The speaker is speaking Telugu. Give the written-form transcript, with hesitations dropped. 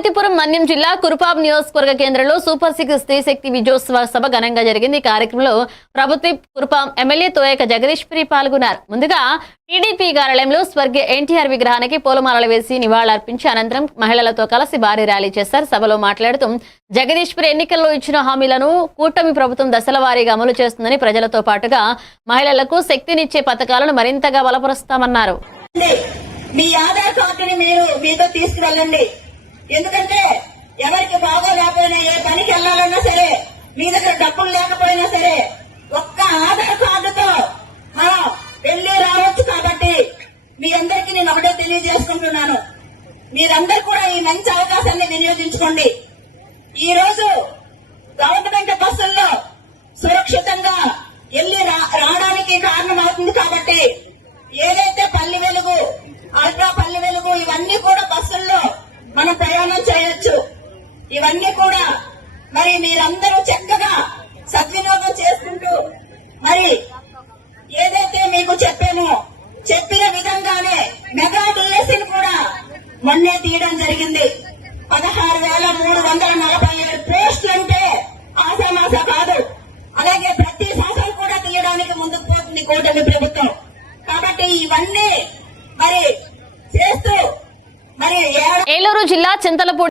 పార్వతీపురం మన్యం జిల్లా కురుపాం నియోజకవర్గ కేంద్రంలో సూపర్ 6 స్త్రీశక్తి విజయోత్సవ సభ ఘనంగా జరిగింది। ఈ కార్యక్రమంలో ప్రభుత్వ కురుపాం ఎమ్మెల్యే తోయక జగదీశ్వరి పాల్గొన్నారు। ముందుగా టీడీపీ కార్యాలయంలో స్వర్గీయ ఎన్టీఆర్ విగ్రహానికి పూలమాలలు వేసి నివాళులర్పించి అనంతరం మహిళలతో కలిసి భారీ ర్యాలీ చేశారు। సభలో మాట్లాడుతూ జగదీశ్వరి ఎన్నికల్లో ఇచ్చిన హామీలను కూటమి ప్రభుత్వం దశలవారీగా అమలు చేస్తుందని, ప్రజలతో పాటుగా మహిళలకు శక్తినిచ్చే పథకాలను మరింతగా బలపరుస్తామన్నారు। మీ ఆధార్ కార్డుని మీరు మీతో తీసుకువెళ్ళండి। ఎందుకంటే ఎవరికి బాగోలేకపోయినా, ఏ పనికి వెళ్లాలన్నా సరే, మీ దగ్గర డబ్బులు లేకపోయినా సరే, ఒక్క ఆధార్ కార్డుతో వెళ్ళి రావచ్చు। కాబట్టి మీ అందరికీ నేను ఒకటే తెలియజేసుకుంటున్నాను, మీరందరూ కూడా ఈ మంచి అవకాశాన్ని వినియోగించుకోండి। ఈ రోజు గవర్నమెంట్ బస్సుల్లో సురక్షితంగా వెళ్ళి రావడానికి కారణం అవుతుంది। కాబట్టి ఏదైతే పల్లి వెలుగు, అల్ట్రా పల్లి వెలుగు, ఇవన్నీ కూడా బస్సుల్లో మనం ప్రయాణం చేయొచ్చు। ఇవన్నీ కూడా మరి మీరందరూ చక్కగా సద్వినియోగం చేసుకుంటూ, మరి ఏదైతే మీకు చెప్పానో చెప్పిన విధంగానే మెగా డిఎస్సీని కూడా మొన్నే తీయడం జరిగింది। 16,347 పోస్టులు అంటే ఆశామాసా కాదు। అలాగే ప్రతి సంవత్సరం కూడా తీయడానికి ముందుకు పోతుంది కూటమి ప్రభుత్వం। కాబట్టి ఇవన్నీ మరి చేస్తూ మరి ఏలూరు జిల్లా చింతలపూడి